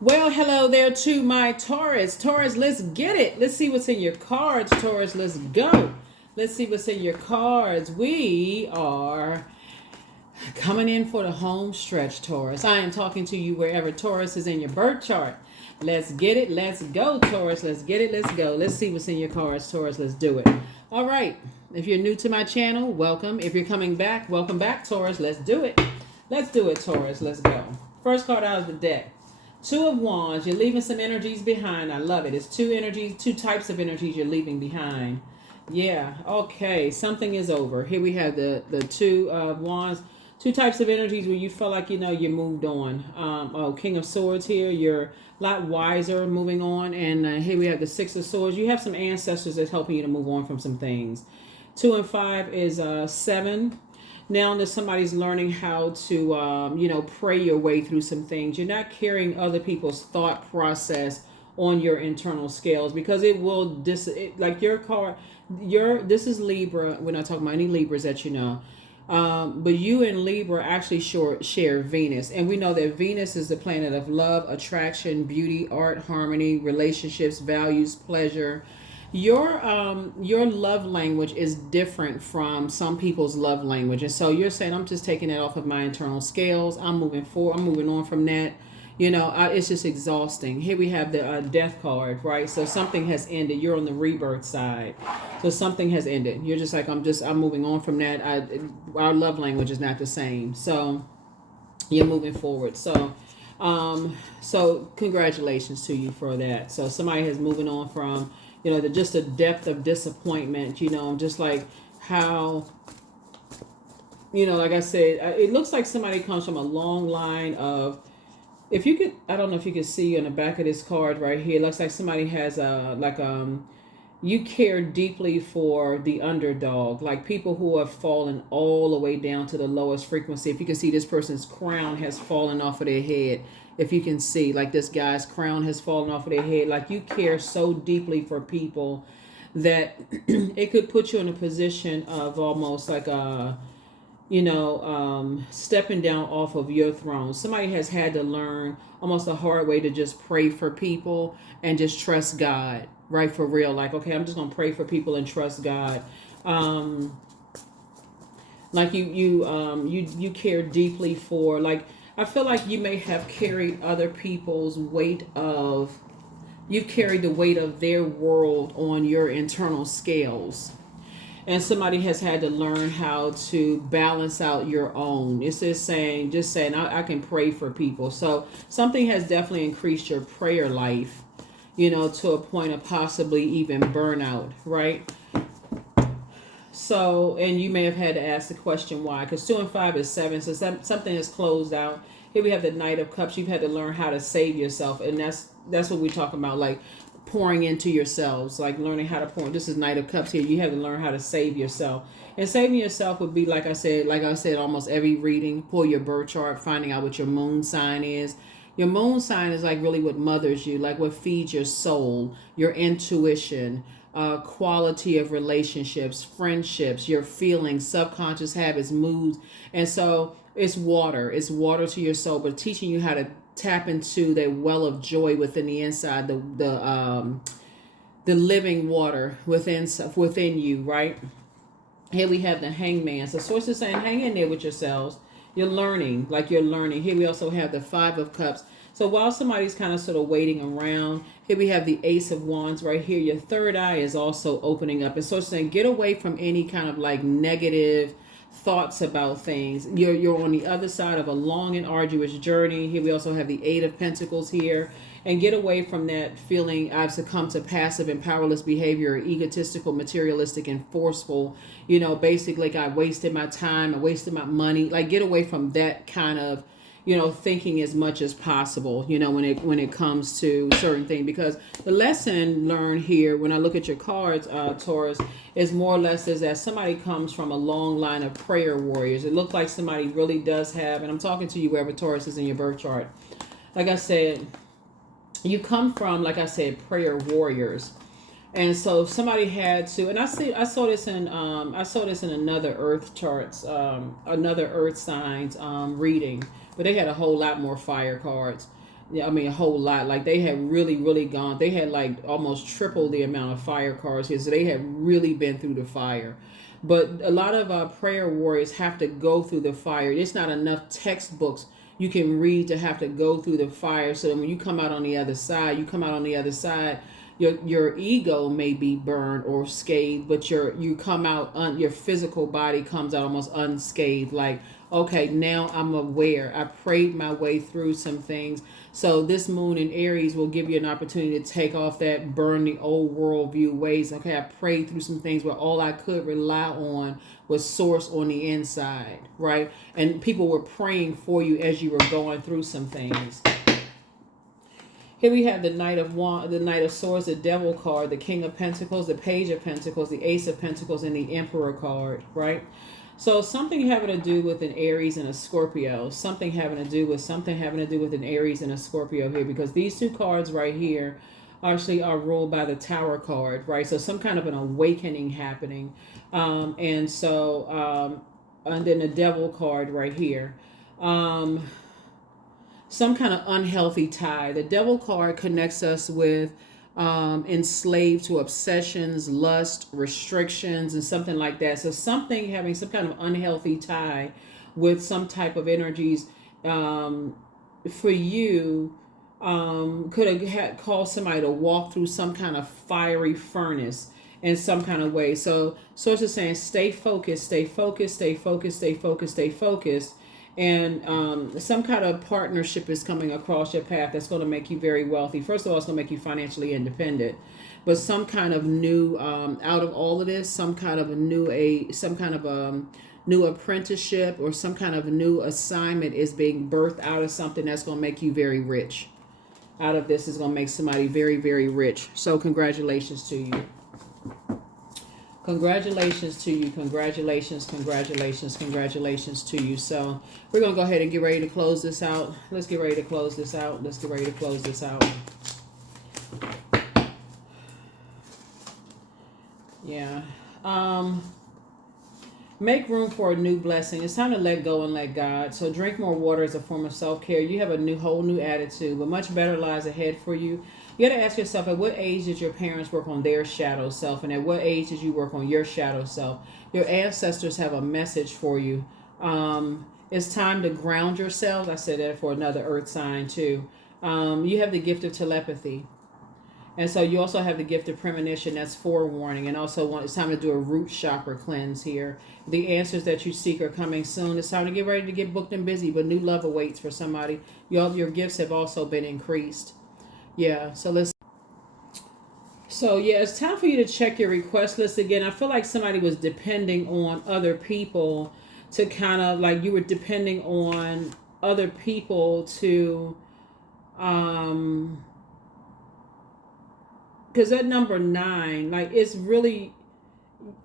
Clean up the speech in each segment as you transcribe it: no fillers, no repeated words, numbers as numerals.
Well, hello there to my Taurus. Taurus, let's get it. Let's see what's in your cards, Taurus. Let's go. Let's see what's in your cards. We are coming in for the home stretch, Taurus. I am talking to you wherever Taurus is in your birth chart. Let's get it. Let's go, Taurus. Let's get it. Let's go. Let's see what's in your cards, Taurus. Let's do it. All right. If you're new to my channel, welcome. If you're coming back, welcome back, Taurus. Let's do it. Let's do it, Taurus. Let's go. First card out of the deck. Two of Wands. You're leaving some energies behind. I love it. It's two energies, two types of energies you're leaving behind. Yeah. Okay. Something is over. Here we have the Two of Wands. Two types of energies where you feel like you moved on. King of Swords here. You're a lot wiser moving on. And here we have the Six of Swords. You have some ancestors that's helping you to move on from some things. 2 and 5 is 7. Now that somebody's learning how to, pray your way through some things. You're not carrying other people's thought process on your internal scales because it will like your card. This is Libra. We're not talking about any Libras that you know. But you and Libra actually share Venus. And we know that Venus is the planet of love, attraction, beauty, art, harmony, relationships, values, pleasure. Your love language is different from some people's love language. And so you're saying, I'm just taking that off of my internal scales. I'm moving forward. I'm moving on from that. It's just exhausting. Here we have the death card, right? So something has ended. You're on the rebirth side. So something has ended. You're just like, I'm moving on from that. Our love language is not the same. So you're moving forward. So congratulations to you for that. So somebody has moving on from, just a depth of disappointment, just like how, like I said, it looks like somebody comes from a long line of, if you could, I don't know if you can see on the back of this card right here, it looks like somebody has you care deeply for the underdog, like people who have fallen all the way down to the lowest frequency. If you can see, this person's crown has fallen off of their head. If you can see, like this guy's crown has fallen off of their head, like you care so deeply for people that it could put you in a position of almost like stepping down off of your throne. Somebody has had to learn almost a hard way to just pray for people and just trust God, right? For real. Like, okay, I'm just going to pray for people and trust God. Like you care deeply for, like, I feel like you may have carried other people's you've carried the weight of their world on your internal scales. And somebody has had to learn how to balance out your own. It's just saying, I can pray for people. So something has definitely increased your prayer life, to a point of possibly even burnout, right? So, and you may have had to ask the question why, because 2 and 5 is 7. So something is closed out. Here we have the Knight of Cups. You've had to learn how to save yourself. And that's what we talk about, like pouring into yourselves, like learning how to pour. This is Knight of Cups here. You have to learn how to save yourself. And saving yourself would be, like I said, almost every reading, pull your birth chart, finding out what your moon sign is. Your moon sign is like really what mothers you, like what feeds your soul, your intuition, quality of relationships, friendships, your feelings, subconscious habits, moods. And so it's water. It's water to your soul, but teaching you how to tap into that well of joy within the inside, the living water within you, right? Here we have the Hangman. So Source is saying, hang in there with yourselves. You're learning. Here we also have the 5 of Cups. So while somebody's kind of sort of waiting around, here we have the Ace of Wands right here. Your third eye is also opening up. And so it's saying, get away from any kind of like negative thoughts about things. You're on the other side of a long and arduous journey. Here we also have the 8 of Pentacles here. And get away from that feeling I've succumbed to passive and powerless behavior, egotistical, materialistic, and forceful. Basically, I wasted my time, I wasted my money. Like, get away from that kind of, thinking as much as possible, when it comes to certain things. Because the lesson learned here, when I look at your cards, Taurus, is more or less is that somebody comes from a long line of prayer warriors. It looks like somebody really does have, and I'm talking to you wherever Taurus is in your birth chart. Like I said, you come from, like I said, prayer warriors. And so somebody had to, and I saw this in another earth charts, another earth signs reading, but they had a whole lot more fire cards. Yeah, I mean a whole lot. Like they had really, really gone. They had like almost triple the amount of fire cards here, so they had really been through the fire. But a lot of prayer warriors have to go through the fire. There's not enough textbooks you can read to have to go through the fire. So that when you come out on the other side, you come out on the other side. Your ego may be burned or scathed, but you come out your physical body comes out almost unscathed. Like, okay, now I'm aware. I prayed my way through some things. So this moon in Aries will give you an opportunity to take off that burn the old worldview ways. Okay, I prayed through some things where all I could rely on was source on the inside, right? And people were praying for you as you were going through some things. Here we have the the Knight of Swords, the Devil card, the King of Pentacles, the Page of Pentacles, the Ace of Pentacles, and the Emperor card, right? So something having to do with an Aries and a Scorpio, something having to do with an Aries and a Scorpio here, because these two cards right here actually are ruled by the Tower card, right? So some kind of an awakening happening, and then the Devil card right here. Some kind of unhealthy tie. The Devil card connects us with enslaved to obsessions, lust, restrictions, and something like that. So something having some kind of unhealthy tie with some type of energies for you could have caused somebody to walk through some kind of fiery furnace in some kind of way. So Source is saying stay focused, stay focused, stay focused, stay focused, stay focused. And some kind of partnership is coming across your path that's going to make you very wealthy. First of all, it's going to make you financially independent. But some kind of new, out of all of this, some kind of new apprenticeship or some kind of new assignment is being birthed out of something that's going to make you very rich. Out of this is going to make somebody very, very rich. So congratulations to you. Congratulations to you. Congratulations, congratulations, congratulations to you. So we're going to go ahead and get ready to close this out. Let's get ready to close this out. Let's get ready to close this out. Yeah. Make room for a new blessing. It's time to let go and let God. So drink more water as a form of self-care. You have a whole new attitude, but much better lies ahead for you. You got to ask yourself, at what age did your parents work on their shadow self? And at what age did you work on your shadow self? Your ancestors have a message for you. It's time to ground yourself. I said that for another earth sign too. You have the gift of telepathy. And so you also have the gift of premonition, that's forewarning. And also it's time to do a root chakra cleanse here. The answers that you seek are coming soon. It's time to get ready to get booked and busy, but new love awaits for somebody. Your gifts have also been increased. Yeah, so it's time for you to check your request list again. I feel like somebody was depending on other people to kind of like you were depending on other people to because that number 9, like it's really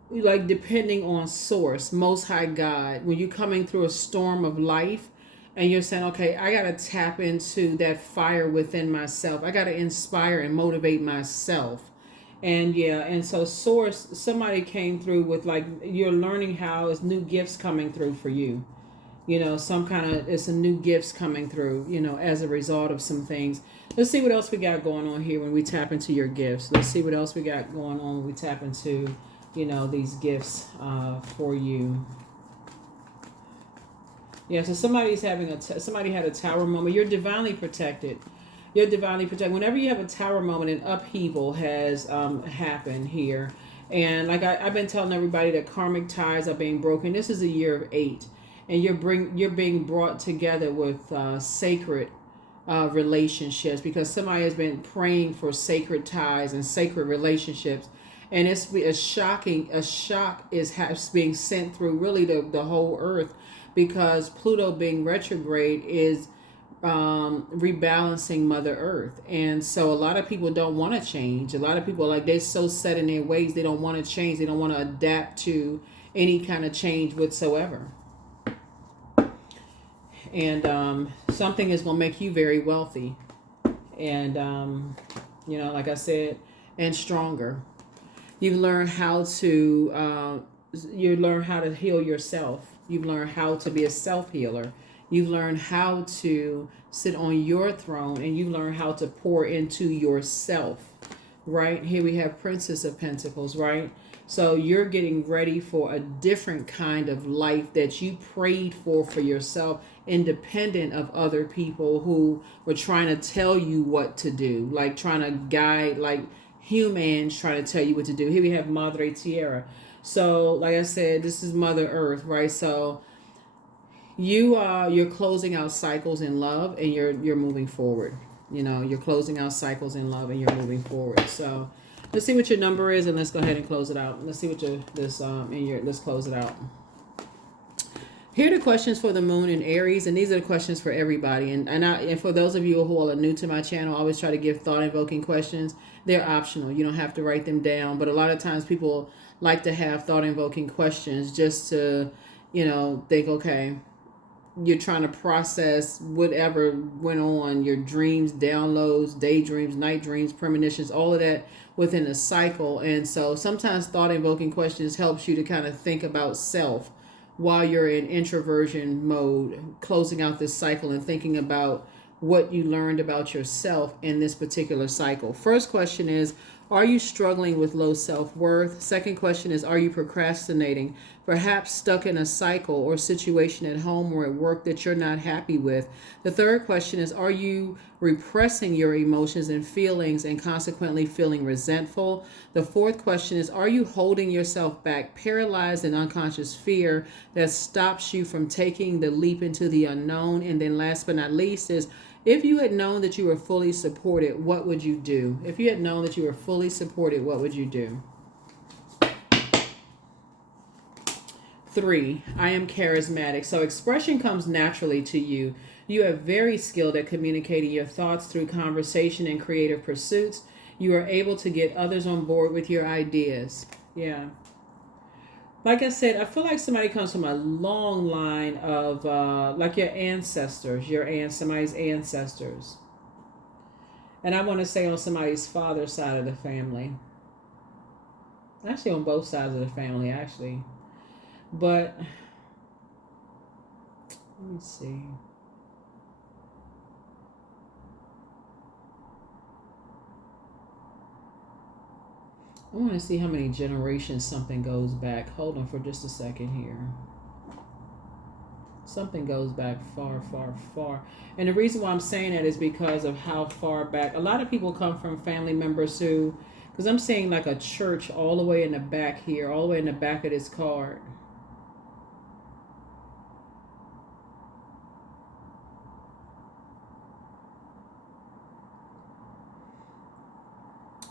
like depending on source, most high God. When you're coming through a storm of life and you're saying, okay, I got to tap into that fire within myself. I got to inspire and motivate myself. And so source, somebody came through with like, you're learning how it's new gifts coming through for you. It's some new gifts coming through, as a result of some things. Let's see what else we got going on here when we tap into your gifts. Let's see what else we got going on when we tap into, these gifts for you. Yeah, so somebody had a tower moment. You're divinely protected. You're divinely protected. Whenever you have a tower moment, an upheaval has happened here. And like I've been telling everybody that karmic ties are being broken. This is a year of 8. And you're being brought together with sacred relationships, because somebody has been praying for sacred ties and sacred relationships. And it's a shock is being sent through really the whole earth, because Pluto being retrograde is rebalancing Mother Earth. And so a lot of people don't want to change. A lot of people, like, they're so set in their ways, they don't want to change. They don't want to adapt to any kind of change whatsoever. And something is going to make you very wealthy. And, like I said, and stronger. You've learned how to heal yourself. You've learned how to be a self-healer. You've learned how to sit on your throne, and you learn how to pour into yourself, right? Here we have Princess of Pentacles, right? So you're getting ready for a different kind of life that you prayed for yourself, independent of other people who were trying to tell you what to do, like trying to guide, like humans trying to tell you what to do. Here we have Madre Tierra. So like I said, this is Mother Earth, right? So you're closing out cycles in love, and you're moving forward. You're closing out cycles in love, and you're moving forward. So let's see what your number is, and let's go ahead and close it out. Let's see what let's close it out. Here are the questions for the moon in Aries, and these are the questions for everybody. And for those of you who are new to my channel, I always try to give thought-invoking questions. They're optional. You don't have to write them down, but a lot of times people like to have thought-invoking questions just to, think, okay, you're trying to process whatever went on, your dreams, downloads, daydreams, night dreams, premonitions, all of that within a cycle. And so sometimes thought-invoking questions helps you to kind of think about self while you're in introversion mode, closing out this cycle and thinking about what you learned about yourself in this particular cycle. First question is, are you struggling with low self-worth? Second question is, are you procrastinating? Perhaps stuck in a cycle or situation at home or at work that you're not happy with. The third question is, are you repressing your emotions and feelings and consequently feeling resentful? The fourth question is, are you holding yourself back, paralyzed in unconscious fear that stops you from taking the leap into the unknown? And then last but not least is, if you had known that you were fully supported, what would you do? If you had known that you were fully supported, what would you do? 3, I am charismatic. So expression comes naturally to you. You are very skilled at communicating your thoughts through conversation and creative pursuits. You are able to get others on board with your ideas. Yeah. Like I said, I feel like somebody comes from a long line of, like your ancestors, somebody's ancestors. And I want to say on somebody's father's side of the family. Actually, on both sides of the family, actually. But, let me see. I want to see how many generations something goes back. Hold on for just a second here. Something goes back far, far, far. And the reason why I'm saying that is because of how far back. A lot of people come from family members who, because I'm seeing like a church all the way in the back here, all the way in the back of this card.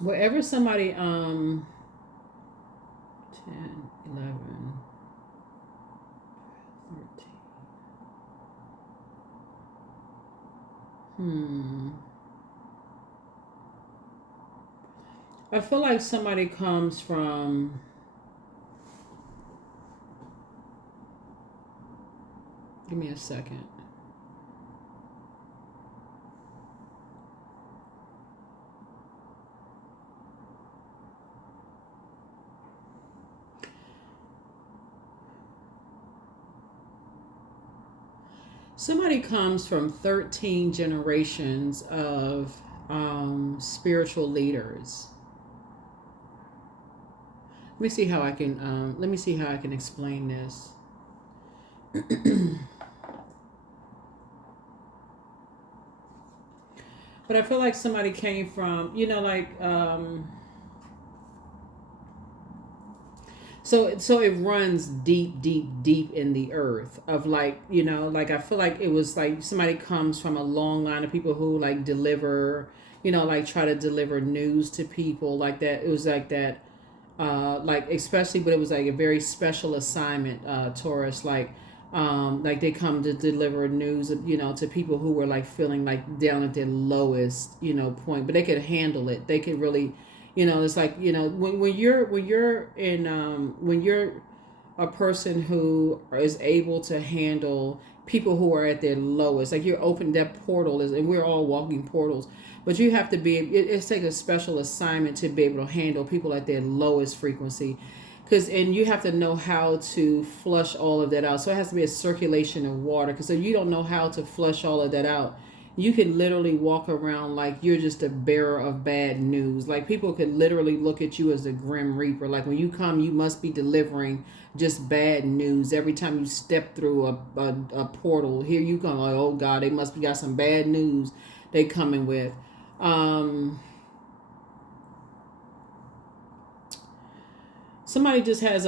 Wherever somebody 10, 11, 13. I feel like somebody comes from, give me a second. Somebody comes from 13 generations of spiritual leaders. Let me see how I can explain this. But I feel like somebody came from, So it runs deep, deep, deep in the earth of I feel like it was like somebody comes from a long line of people who like deliver, try to deliver news to people like that. It was like that, especially, but it was like a very special assignment, Taurus, like they come to deliver news, to people who were like feeling like down at their lowest, point, but they could handle it. They could really, it's like, when you're a person who is able to handle people who are at their lowest, like you're open, that portal is, and we're all walking portals, but you have to be, it's like a special assignment to be able to handle people at their lowest frequency. and you have to know how to flush all of that out. So it has to be a circulation of water, because if you don't know how to flush all of that out, you can literally walk around like you're just a bearer of bad news. Like people could literally look at you as the grim reaper. Like when you come, you must be delivering just bad news. Every time you step through a portal, here you come, like, oh God, they must be got some bad news they coming with. Somebody just has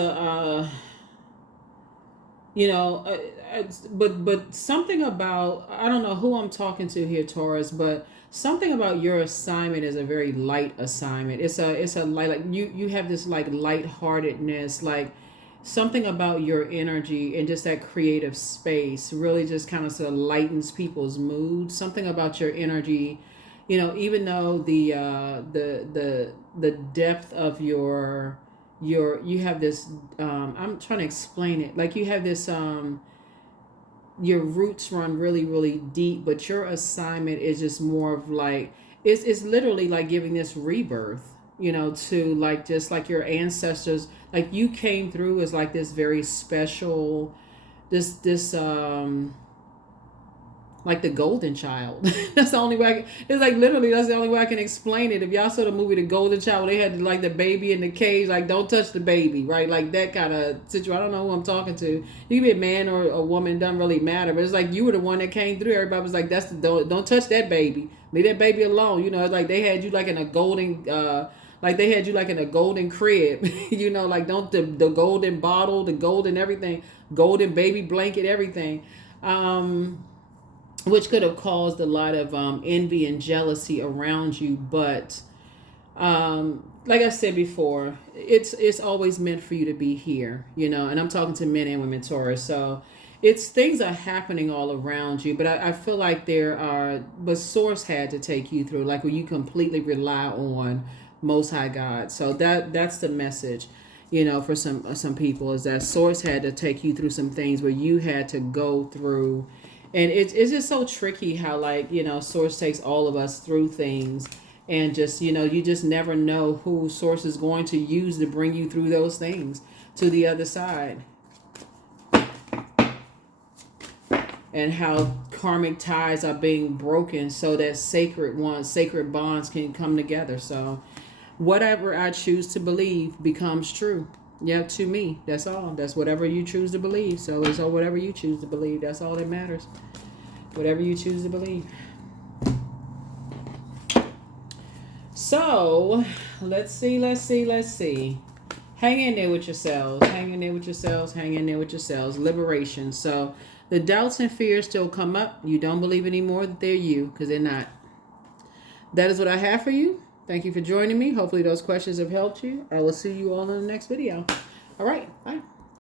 but something about, I don't know who I'm talking to here, Taurus, but something about your assignment is a very light assignment. It's a light, like you have this like lightheartedness, like something about your energy and just that creative space really just kind of sort of lightens people's mood. Something about your energy, even though the depth of you have this, I'm trying to explain it, like you have this, your roots run really really deep, but your assignment is just more of like, it's literally like giving this rebirth, to like just like your ancestors, like you came through as like this very special, this like the golden child. That's the only way it's like literally that's the only way I can explain it. If y'all saw the movie The Golden Child, they had like the baby in the cage, like don't touch the baby, right? Like that kind of situation. I don't know who I'm talking to. You can be a man or a woman, doesn't really matter. But it's like you were the one that came through. Everybody was like, "That's the don't touch that baby. Leave that baby alone." It's like they had you like in a golden. Like they had you like in a golden crib, like don't the golden bottle, the golden everything, golden baby blanket, everything. Which could have caused a lot of envy and jealousy around you. But like I said before, it's always meant for you to be here, and I'm talking to men and women, Taurus. So things are happening all around you, but I feel like but Source had to take you through, like where you completely rely on Most High God. So that's the message, for some people, is that Source had to take you through some things where you had to go through. And it's just so tricky how, like, Source takes all of us through things, and just, you just never know who Source is going to use to bring you through those things to the other side. And how karmic ties are being broken so that sacred bonds can come together. So whatever I choose to believe becomes true. Yeah, to me, that's all. That's whatever you choose to believe. So it's all whatever you choose to believe. That's all that matters. Whatever you choose to believe. So let's see. Hang in there with yourselves. Hang in there with yourselves. Liberation. So the doubts and fears still come up. You don't believe anymore that they're you, because they're not. That is what I have for you. Thank you for joining me. Hopefully those questions have helped you. I will see you all in the next video. All right. Bye.